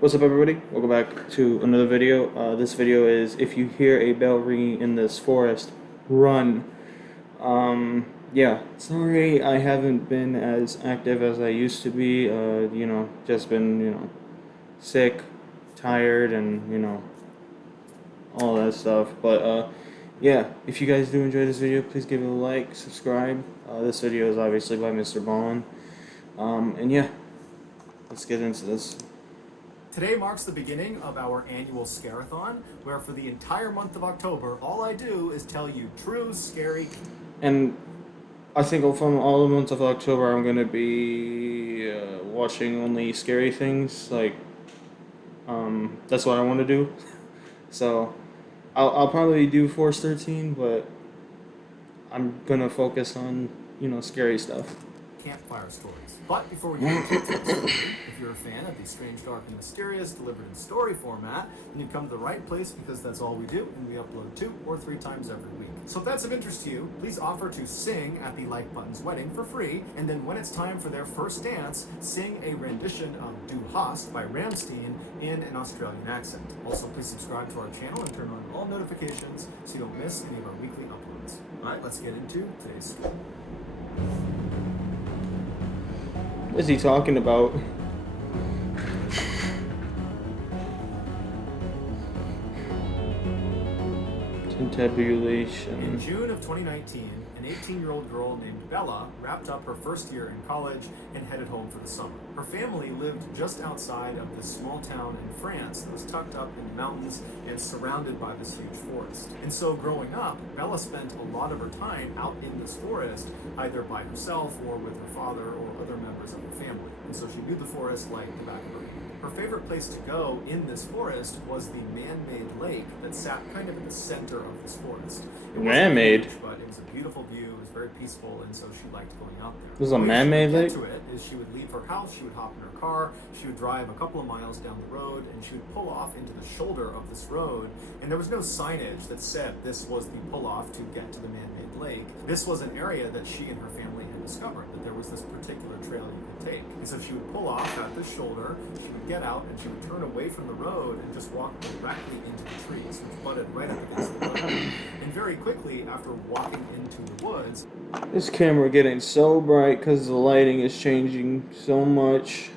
What's up, everybody? Welcome back to another video. This video is if you hear a bell ringing in this forest, run. Yeah, sorry I haven't been as active as I used to be. Just been, sick, tired, and, all that stuff. But, yeah, if you guys do enjoy this video, please give it a like, subscribe. This video is obviously by MrBallen. And yeah, let's get into this. Today marks the beginning of our annual Scarathon, where for the entire month of October, all I do is tell you true, scary... And I think from all the months of October, I'm going to be watching only scary things. That's what I want to do. So, I'll probably do Force 13, but I'm going to focus on, scary stuff. campfire stories. But before we get into the story, if you're a fan of the strange, dark, and mysterious delivered in story format, then you've come to the right place because that's all we do, and we upload 2 or 3 times every week. So if that's of interest to you, please offer to sing at the Like Button's wedding for free, and then when it's time for their first dance, sing a rendition of Du Hast by Ramstein in an Australian accent. Also, please subscribe to our channel and turn on all notifications so you don't miss any of our weekly uploads. Alright, let's get into today's story. What is he talking about? Tabulation. In June of 2019, an 18-year-old girl named Bella wrapped up her first year in college and headed home for the summer. Her family lived just outside of this small town in France that was tucked up in the mountains and surrounded by this huge forest. And so growing up, Bella spent a lot of her time out in this forest, either by herself or with her father or other members of her family. And so she knew the forest like the back of her hand. Her favorite place to go in this forest was the man-made lake that sat kind of in the center of this forest. Man-made? But it was a beautiful view, it was very peaceful, and so she liked going out there. It was a man-made lake? To it is she would leave her house, she would hop in her car, she would drive a couple of miles down the road, and she would pull off into the shoulder of this road, and there was no signage that said this was the pull-off to get to the man-made lake. This was an area that she and her family had discovered, that there was this particular trail you could take. And so she would pull off at this shoulder, she would get out, and she would turn away from the road and just walk directly into the trees, which butted right up against the road. And very quickly, after walking into the woods... This camera getting so bright because the lighting is changing so much.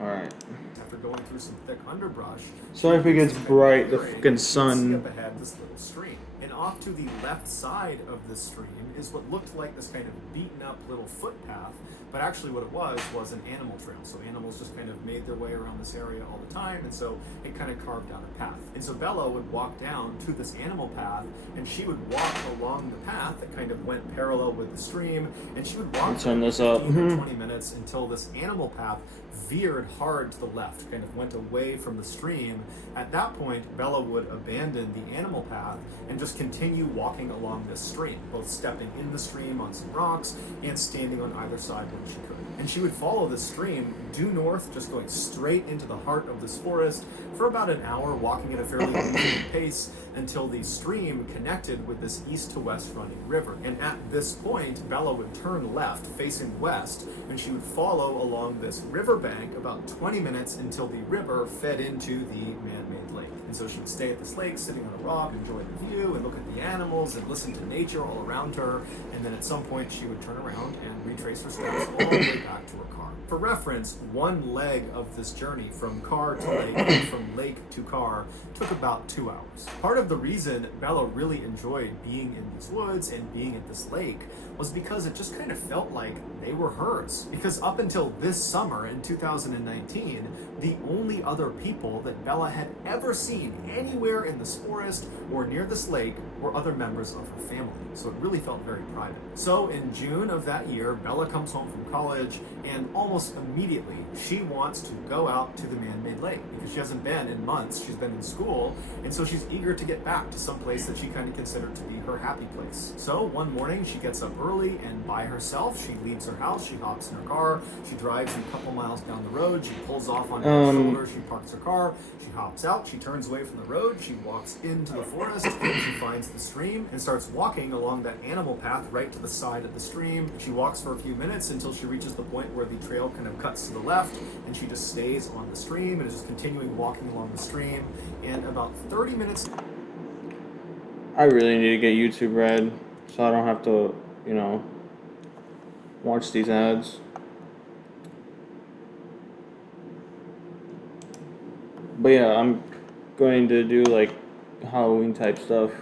Alright. After going through some thick underbrush... Sorry if it gets bright, the fucking sun. Up ahead this little stream. And off to the left side of this stream is what looked like this kind of beaten up little footpath, but actually what it was an animal trail. So animals just kind of made their way around this area all the time, and so it kind of carved out a path. And so Bella would walk down to this animal path, and she would walk along the path that kind of went parallel with the stream, and she would walk turn this up. 15 or 20 minutes until this animal path veered hard to the left, kind of went away from the stream. At that point, Bella would abandon the animal path and just continue walking along this stream, both stepping in the stream on some rocks and standing on either side when she could. And she would follow the stream due north, just going straight into the heart of this forest for about an hour, walking at a fairly medium pace until the stream connected with this east to west running river. And at this point, Bella would turn left, facing west, and she would follow along this riverbank about 20 minutes until the river fed into the man-made lake. And so she would stay at this lake, sitting on a rock, enjoy the view, and look at the animals, and listen to nature all around her. And then at some point, she would turn around and retrace her steps all the way back to her car. For reference, one leg of this journey from car to lake, and from lake to car, took about 2 hours. Part of the reason Bella really enjoyed being in these woods and being at this lake was because it just kind of felt like they were hers. Because up until this summer in 2019, the only other people that Bella had ever seen anywhere in this forest or near this lake were other members of her family. So it really felt very private. So in June of that year, Bella comes home from college, and almost immediately she wants to go out to the man-made lake because she hasn't been in months. She's been in school, and so she's eager to get back to some place that she kind of considered to be her happy place. So one morning she gets up early, and by herself she leaves her house, she hops in her car, she drives a couple miles down the road, she pulls off on her shoulder, she parks her car, she hops out, she turns away from the road, she walks into the forest, she finds the stream and starts walking along that animal path right to the side of the stream. She walks for a few minutes until she reaches the point where the trail video kind of cuts to the left, and she just stays on the stream and is just continuing walking along the stream. And about 30 minutes. I really need to get YouTube Red so I don't have to, watch these ads. But yeah, I'm going to do like Halloween type stuff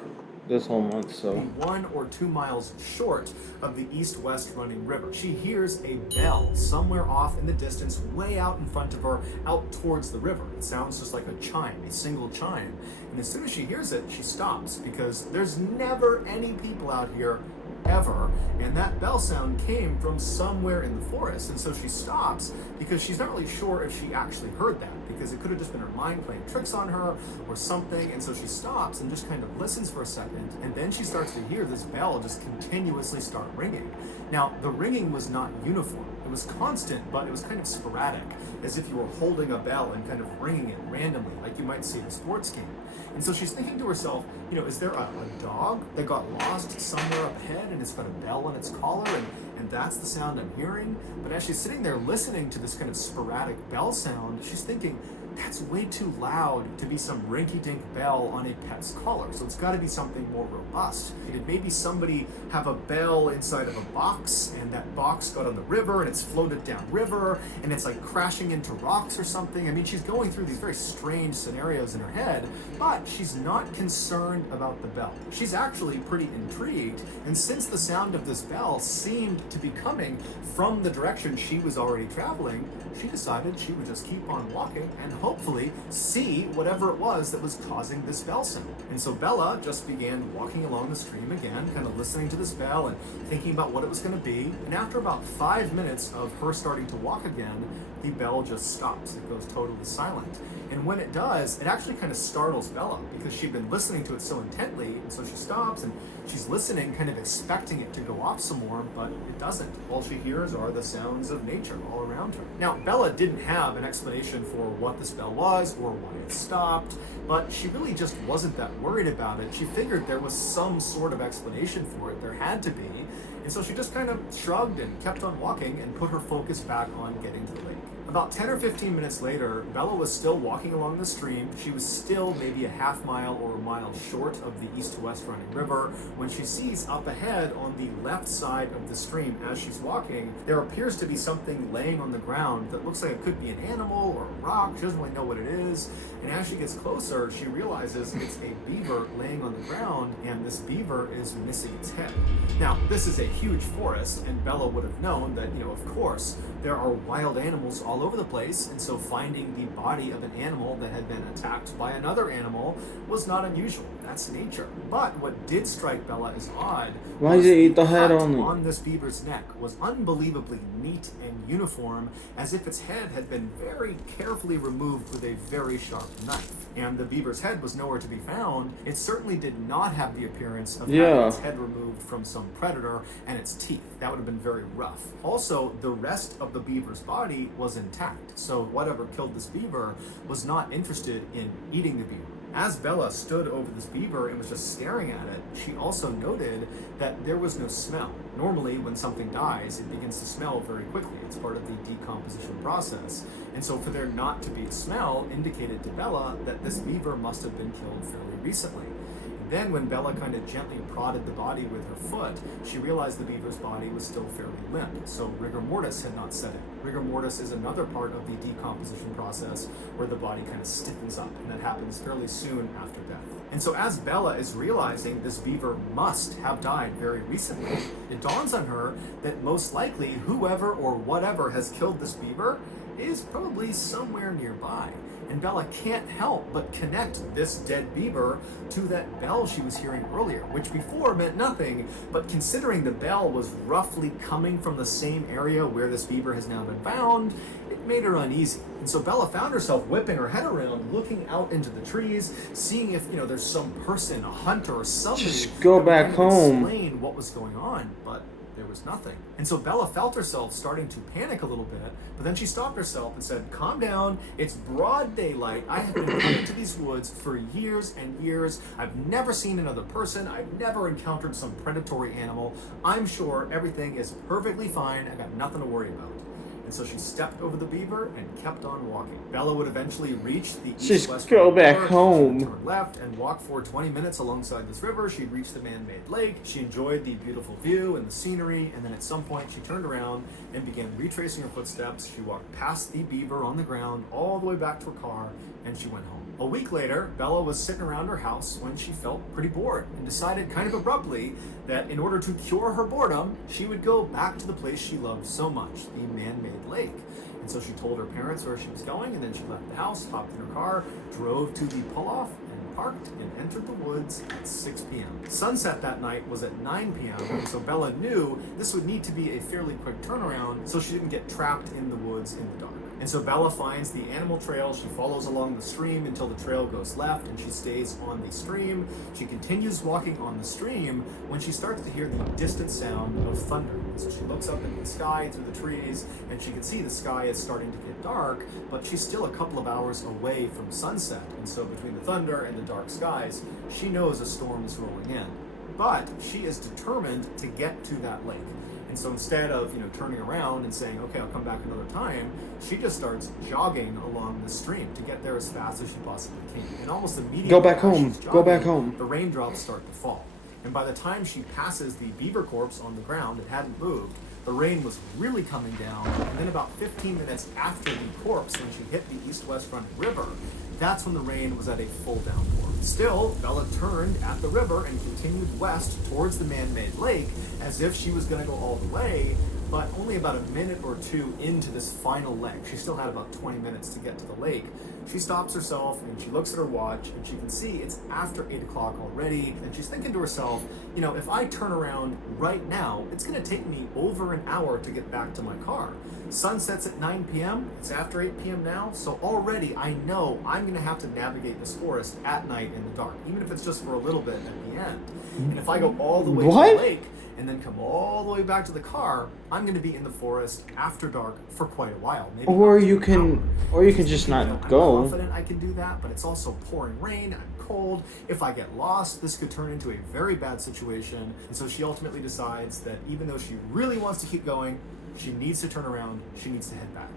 this whole month, so. 1 or 2 miles short of the east-west running river. She hears a bell somewhere off in the distance, way out in front of her, out towards the river. It sounds just like a chime, a single chime. And as soon as she hears it, she stops, because there's never any people out here ever, and that bell sound came from somewhere in the forest. And so she stops because she's not really sure if she actually heard that, because it could have just been her mind playing tricks on her or something. And so she stops and just kind of listens for a second, and then she starts to hear this bell just continuously start ringing. Now, the ringing was not uniform. It was constant, but it was kind of sporadic, as if you were holding a bell and kind of ringing it randomly, like you might see in a sports game. And so she's thinking to herself, is there a dog that got lost somewhere up ahead and it's got a bell on its collar, and that's the sound I'm hearing? But as she's sitting there listening to this kind of sporadic bell sound, she's thinking, that's way too loud to be some rinky-dink bell on a pet's collar. So it's got to be something more robust. Did maybe somebody have a bell inside of a box, and that box got on the river and it's floated down river and it's like crashing into rocks or something? I mean, she's going through these very strange scenarios in her head, but she's not concerned about the bell. She's actually pretty intrigued, and since the sound of this bell seemed to be coming from the direction she was already traveling, she decided she would just keep on walking and hopefully see whatever it was that was causing this bell sound. And so Bella just began walking along the stream again, kind of listening to this bell and thinking about what it was going to be. And after about 5 minutes of her starting to walk again, the bell just stops. It goes totally silent. And when it does, it actually kind of startles Bella, because she'd been listening to it so intently, and so she stops and she's listening, kind of expecting it to go off some more, but it doesn't. All she hears are the sounds of nature all around her. Now, Bella didn't have an explanation for what this bell was or why it stopped, but she really just wasn't that worried about it. She figured there was some sort of explanation for it. There had to be. And so she just kind of shrugged and kept on walking and put her focus back on getting to the lake. About 10 or 15 minutes later, Bella was still walking along the stream. She was still maybe a half mile or a mile short of the east-to-west running river when she sees up ahead on the left side of the stream, as she's walking, there appears to be something laying on the ground that looks like it could be an animal or a rock. She doesn't really know what it is. And as she gets closer, she realizes it's a beaver laying on the ground, and this beaver is missing its head. Now, this is a huge forest, and Bella would have known that, of course, there are wild animals all over the place, and so finding the body of an animal that had been attacked by another animal was not unusual. That's nature. But what did strike Bella as odd Why did it eat the head cut only? on this beaver's neck was unbelievably neat and uniform, as if its head had been very carefully removed with a very sharp knife. And the beaver's head was nowhere to be found. It certainly did not have the appearance of having its head removed from some predator, and its teeth. That would have been very rough. Also, the rest of the beaver's body was intact, so whatever killed this beaver was not interested in eating the beaver. As Bella stood over this beaver and was just staring at it, she also noted that there was no smell. Normally, when something dies, it begins to smell very quickly. It's part of the decomposition process. And so for there not to be a smell indicated to Bella that this beaver must have been killed fairly recently. Then when Bella kind of gently prodded the body with her foot, she realized the beaver's body was still fairly limp, so rigor mortis had not set in. Rigor mortis is another part of the decomposition process where the body kind of stiffens up, and that happens fairly soon after death. And so as Bella is realizing this beaver must have died very recently, it dawns on her that most likely whoever or whatever has killed this beaver is probably somewhere nearby. And Bella can't help but connect this dead beaver to that bell she was hearing earlier, which before meant nothing, but considering the bell was roughly coming from the same area where this beaver has now been found, it made her uneasy. And so Bella found herself whipping her head around, looking out into the trees, seeing if, there's some person, a hunter or somebody, just go back home, explain what was going on, but there was nothing. And so Bella felt herself starting to panic a little bit, but then she stopped herself and said, calm down, it's broad daylight. I have been coming to these woods for years and years. I've never seen another person. I've never encountered some predatory animal. I'm sure everything is perfectly fine. I got nothing to worry about. And so she stepped over the beaver and kept on walking. Bella would eventually reach the Just east-west go river. back home. She would turn left and walk for 20 minutes alongside this river. She'd reach the man-made lake. She enjoyed the beautiful view and the scenery, and then at some point she turned around and began retracing her footsteps. She walked past the beaver on the ground all the way back to her car, and she went home. A week later, Bella was sitting around her house when she felt pretty bored and decided kind of abruptly that in order to cure her boredom, she would go back to the place she loved so much, the man-made lake. And so she told her parents where she was going, and then she left the house, hopped in her car, drove to the pull-off, and parked and entered the woods at 6 p.m. Sunset that night was at 9 p.m., so Bella knew this would need to be a fairly quick turnaround so she didn't get trapped in the woods in the dark. And so Bella finds the animal trail. She follows along the stream until the trail goes left, and she stays on the stream. She continues walking on the stream when she starts to hear the distant sound of thunder. And so she looks up into the sky through the trees, and she can see the sky is starting to get dark, but she's still a couple of hours away from sunset. And so between the thunder and the dark skies, she knows a storm is rolling in. But she is determined to get to that lake. And so instead of, turning around and saying, okay, I'll come back another time, she just starts jogging along the stream to get there as fast as she possibly can. And almost immediately, Go back home. Go back home. The raindrops start to fall. And by the time she passes the beaver corpse on the ground, it hadn't moved, the rain was really coming down. And then about 15 minutes after the corpse, when she hit the east-west running river, that's when the rain was at a full downpour. Still, Bella turned at the river and continued west towards the man-made lake as if she was going to go all the way, but only about a minute or two into this final leg. She still had about 20 minutes to get to the lake. She stops herself and she looks at her watch and she can see it's after 8 o'clock already, and she's thinking to herself, if I turn around right now, it's going to take me over an hour to get back to my car. Sunsets at 9 p.m., it's after 8 p.m. now, so already I know I'm going to have to navigate this forest at night in the dark, even if it's just for a little bit at the end. And if I go all the way to the lake and then come all the way back to the car, I'm going to be in the forest after dark for quite a while. Maybe or you can just not go. I'm confident I can do that, but it's also pouring rain. I'm cold. If I get lost, this could turn into a very bad situation. And so she ultimately decides that even though she really wants to keep going, she needs to turn around. She needs to head back.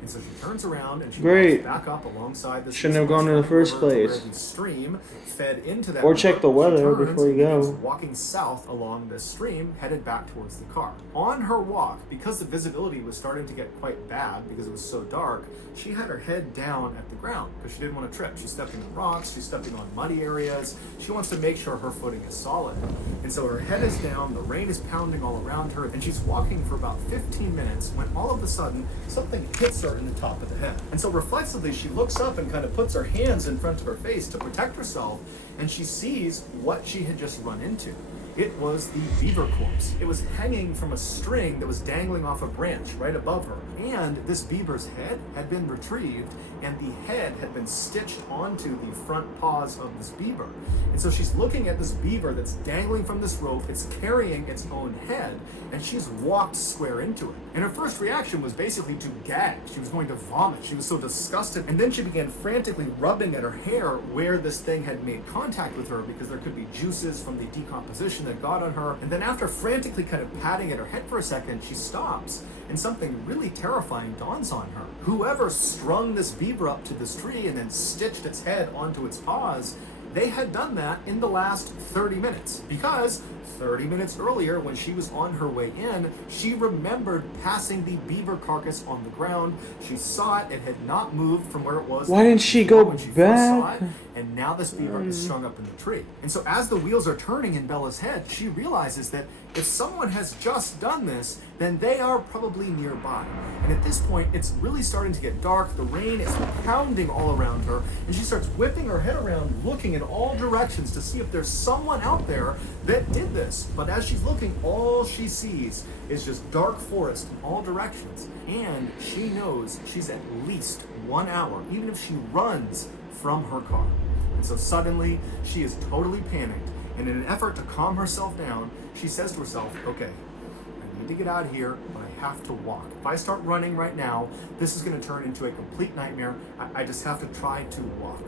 And so she turns around and she walks back up alongside the Shouldn't have gone in the first place. Where the stream fed into that or river. check the weather before you go. Walking south along this stream, headed back towards the car. On her walk, because the visibility was starting to get quite bad because it was so dark, she had her head down at the ground because she didn't want to trip. She's stepping on rocks, she's stepping on muddy areas. She wants to make sure her footing is solid. And so her head is down, the rain is pounding all around her, and she's walking for about 15 minutes when all of a sudden something hits her in the top of the head. And so reflexively, she looks up and kind of puts her hands in front of her face to protect herself, and she sees what she had just run into. It was the beaver corpse. It was hanging from a string that was dangling off a branch right above her. And this beaver's head had been retrieved, and the head had been stitched onto the front paws of this beaver. And so she's looking at this beaver that's dangling from this rope. It's carrying its own head, and she's walked square into it. And her first reaction was basically to gag. She was going to vomit. She was so disgusted. And then she began frantically rubbing at her hair where this thing had made contact with her, because there could be juices from the decomposition that got on her. And then after frantically kind of patting at her head for a second, she stops, and something really terrifying dawns on her. Whoever strung this beaver up to this tree and then stitched its head onto its paws, they had done that in the last 30 minutes, because 30 minutes earlier, when she was on her way in, she remembered passing the beaver carcass on the ground. She saw it. It had not moved from where it was. Why didn't she go when she back? First saw it, and now this beaver is strung up in the tree. And so as the wheels are turning in Bella's head, she realizes that if someone has just done this, then they are probably nearby. And at this point, it's really starting to get dark. The rain is pounding all around her, and she starts whipping her head around, looking in all directions to see if there's someone out there that did this. But as she's looking, all she sees is just dark forest in all directions. And she knows she's at least 1 hour, even if she runs from her car. And so suddenly, she is totally panicked. And in an effort to calm herself down, she says to herself, okay, I need to get out of here, but I have to walk. If I start running right now, this is going to turn into a complete nightmare. I just have to try to walk.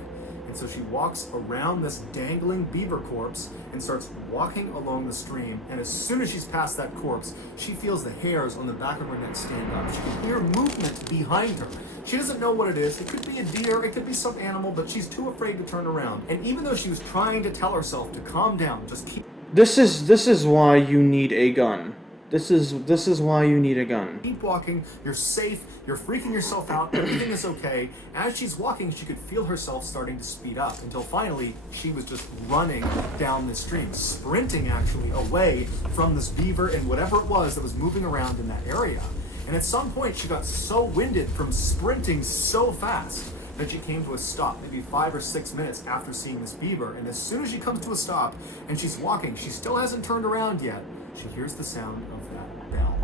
And so she walks around this dangling beaver corpse and starts walking along the stream. And as soon as she's past that corpse, she feels the hairs on the back of her neck stand up. She can hear movement behind her. She doesn't know what it is. It could be a deer, it could be some animal, but she's too afraid to turn around. And even though she was trying to tell herself to calm down, just keep... This is why you need a gun. This is why you need a gun. Keep walking, you're safe, you're freaking yourself out, everything is okay. As she's walking, she could feel herself starting to speed up until finally she was just running down the stream, sprinting actually away from this beaver and whatever it was that was moving around in that area. And at some point she got so winded from sprinting so fast that she came to a stop, maybe 5 or 6 minutes after seeing this beaver. And as soon as she comes to a stop and she's walking, she still hasn't turned around yet, she hears the sound of that bell.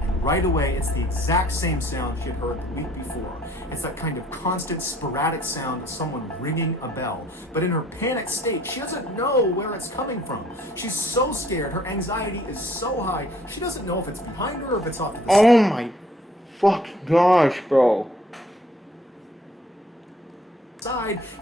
And right away, it's the exact same sound she had heard the week before. It's that kind of constant, sporadic sound of someone ringing a bell. But in her panic state, she doesn't know where it's coming from. She's so scared, her anxiety is so high, she doesn't know if it's behind her or if it's off to the side. Oh my fucking gosh, bro.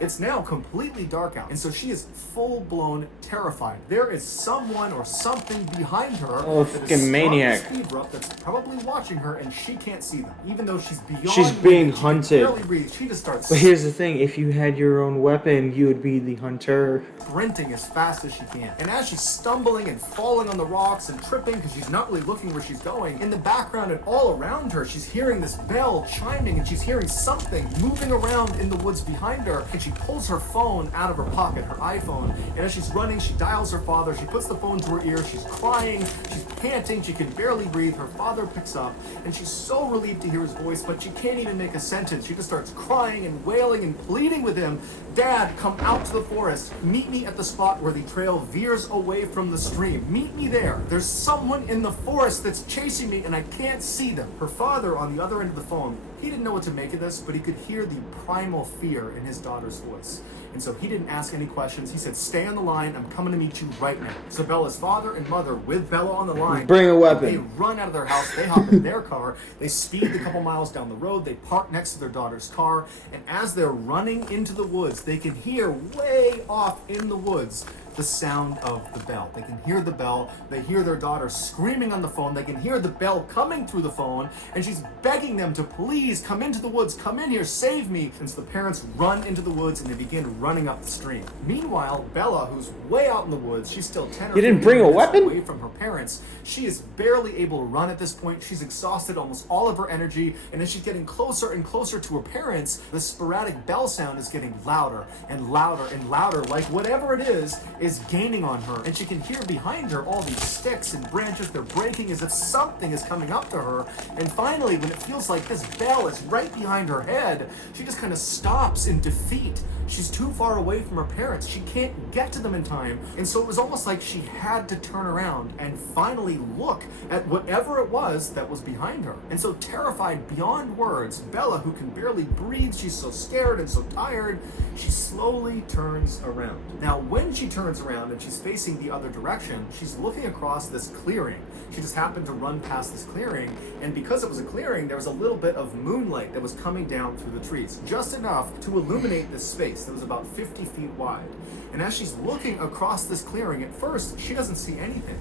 It's now completely dark out, and so she is full-blown terrified. There is someone or something behind her that is maniac. speed up that's probably watching her, and she can't see them, even though she's beyond. She's being hunted. She can barely breathe. She just starts. But here's the thing: if you had your own weapon, you would be the hunter. Sprinting as fast as she can. And as she's stumbling and falling on the rocks and tripping because she's not really looking where she's going, in the background and all around her, she's hearing this bell chiming and she's hearing something moving around in the woods behind her. And she pulls her phone out of her pocket, her iPhone, and as she's running, she dials her father. She puts the phone to her ear. She's crying. She's panting. She can barely breathe. Her father picks up, and she's so relieved to hear his voice, but she can't even make a sentence. She just starts crying and wailing and pleading with him. Dad, come out to the forest. Meet me at the spot where the trail veers away from the stream. Meet me there. There's someone in the forest that's chasing me, and I can't see them. Her father, on the other end of the phone, he didn't know what to make of this, but he could hear the primal fear in his daughter's voice. And so he didn't ask any questions. He said, stay on the line. I'm coming to meet you right now. So Bella's father and mother, with Bella on the line, bring a weapon. They run out of their house. They hop in their car. They speed a couple miles down the road. They park next to their daughter's car. And as they're running into the woods, they can hear way off in the woods the sound of the bell. They can hear the bell. They hear their daughter screaming on the phone. They can hear the bell coming through the phone, and she's begging them to please come into the woods, come in here, save me. And so the parents run into the woods and they begin running up the stream. Meanwhile, Bella, who's way out in the woods, she's still 10 or 15 minutes away from her parents. She is barely able to run at this point. She's exhausted almost all of her energy, and as she's getting closer and closer to her parents, the sporadic bell sound is getting louder and louder and louder, like whatever it is gaining on her. And she can hear behind her all these sticks and branches. They're breaking as if something is coming up to her. And finally, when it feels like this bell is right behind her head, she just kind of stops in defeat. She's too far away from her parents. She can't get to them in time. And so it was almost like she had to turn around and finally look at whatever it was that was behind her. And so terrified beyond words, Bella, who can barely breathe, she's so scared and so tired, she slowly turns around. Now, when she turns around and she's facing the other direction, she's looking across this clearing. She just happened to run past this clearing, and because it was a clearing, there was a little bit of moonlight that was coming down through the trees, just enough to illuminate this space that was about 50 feet wide. And as she's looking across this clearing, at first, she doesn't see anything.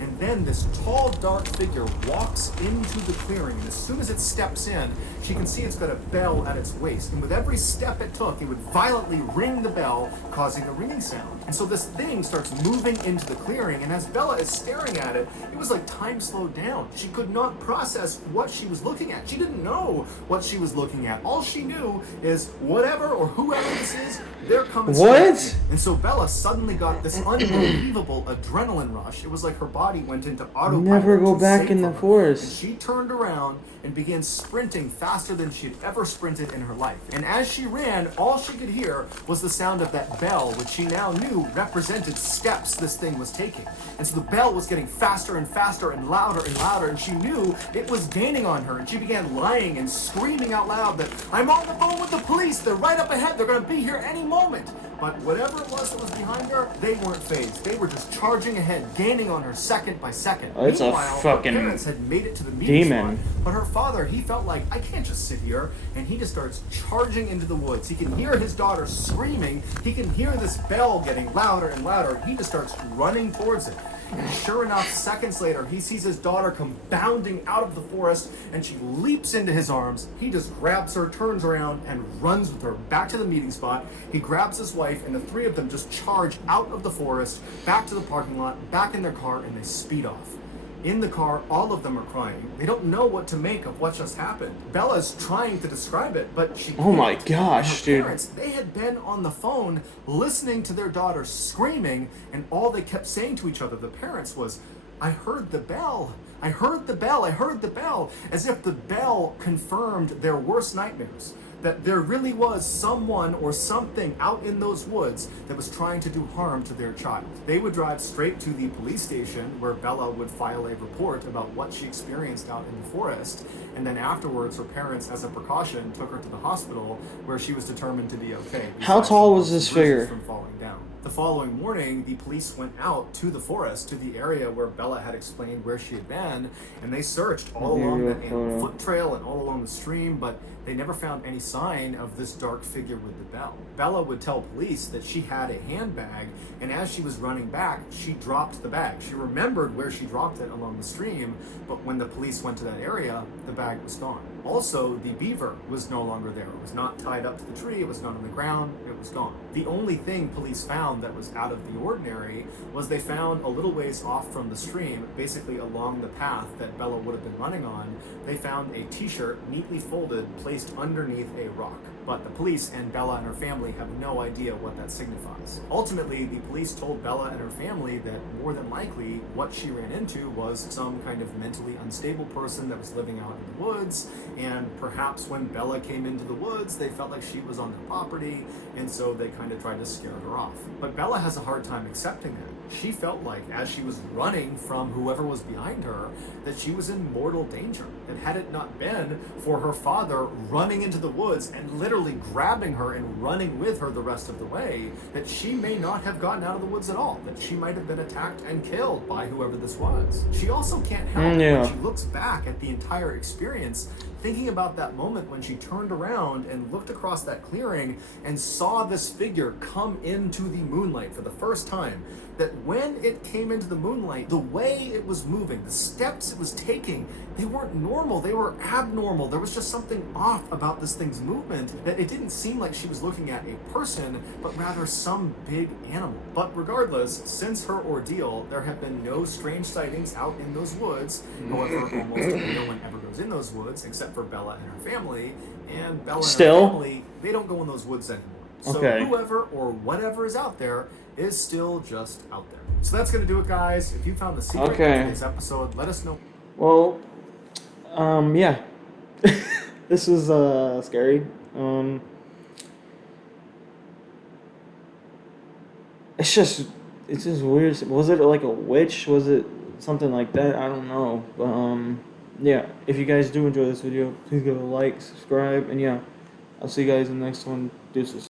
And then this tall, dark figure walks into the clearing, and as soon as it steps in, she can see it's got a bell at its waist. And with every step it took, it would violently ring the bell, causing a ringing sound. And so this thing starts moving into the clearing, and as Bella is staring at it, it was like time slowed down. She could not process what she was looking at. She didn't know what she was looking at. All she knew is whatever or whoever this is, they're coming. What? And so Bella suddenly got this unbelievable adrenaline rush. It was like her body went into autopilot. Never go back in the forest. And she turned around and began sprinting faster than she had ever sprinted in her life. And as she ran, all she could hear was the sound of that bell, which she now knew represented steps this thing was taking. And so the bell was getting faster and faster and louder, and she knew it was gaining on her. And she began lying and screaming out loud that, I'm on the phone with the police, they're right up ahead, they're gonna be here any moment. But whatever it was that was behind her, they weren't fazed. They were just charging ahead, gaining on her second second by second. It's a Meanwhile, fucking her parents had made it to the meeting demon. spot, but her father, he felt like, I can't just sit here, and he just starts charging into the woods. He can hear his daughter screaming. He can hear this bell getting louder and louder. He just starts running towards it. And sure enough, seconds later, he sees his daughter come bounding out of the forest, and she leaps into his arms. He just grabs her, turns around, and runs with her back to the meeting spot. He grabs his wife, and the three of them just charge out of the forest, back to the parking lot, back in their car, and they speed off. In the car, all of them are crying. They don't know what to make of what just happened. Bella's trying to describe it, but she can't. Oh my gosh, And her dude. parents, they had been on the phone listening to their daughter screaming, and all they kept saying to each other, the parents, was, I heard the bell. I heard the bell. I heard the bell. As if the bell confirmed their worst nightmares. That there really was someone or something out in those woods that was trying to do harm to their child. They would drive straight to the police station where Bella would file a report about what she experienced out in the forest, and then afterwards her parents, as a precaution, took her to the hospital where she was determined to be okay. How tall was this figure? From falling down. The following morning, the police went out to the forest, to the area where Bella had explained where she had been, and they searched all along that animal foot trail and all along the stream, but they never found any sign of this dark figure with the bell. Bella would tell police that she had a handbag, and as she was running back, she dropped the bag. She remembered where she dropped it along the stream, but when the police went to that area, the bag was gone. Also, the beaver was no longer there. It was not tied up to the tree, it was not on the ground, it was gone. The only thing police found that was out of the ordinary was they found a little ways off from the stream, basically along the path that Bella would have been running on, they found a t-shirt neatly folded, placed underneath a rock. But the police and Bella and her family have no idea what that signifies. Ultimately, the police told Bella and her family that more than likely what she ran into was some kind of mentally unstable person that was living out in the woods, and perhaps when Bella came into the woods, they felt like she was on their property, and so they kind of tried to scare her off. But Bella has a hard time accepting that. She felt like, as she was running from whoever was behind her, that she was in mortal danger. And had it not been for her father running into the woods and literally grabbing her and running with her the rest of the way, that she may not have gotten out of the woods at all, that she might have been attacked and killed by whoever this was. She also can't help when she looks back at the entire experience, thinking about that moment when she turned around and looked across that clearing and saw this figure come into the moonlight for the first time. That when it came into the moonlight, the way it was moving, the steps it was taking, they weren't normal, they were abnormal. There was just something off about this thing's movement, that it didn't seem like she was looking at a person, but rather some big animal. But regardless, since her ordeal, there have been no strange sightings out in those woods. However, almost no one ever goes in those woods, except for Bella and her family. And Bella and her family, they don't go in those woods anymore. So whoever or whatever is out there is still just out there. So that's going to do it, guys. If you found the secret in today's episode, let us know. Well, yeah. This is scary. It's just weird. Was it like a witch? Was it something like that? I don't know. But yeah. If you guys do enjoy this video, please give it a like, subscribe, and yeah, I'll see you guys in the next one. Deuces.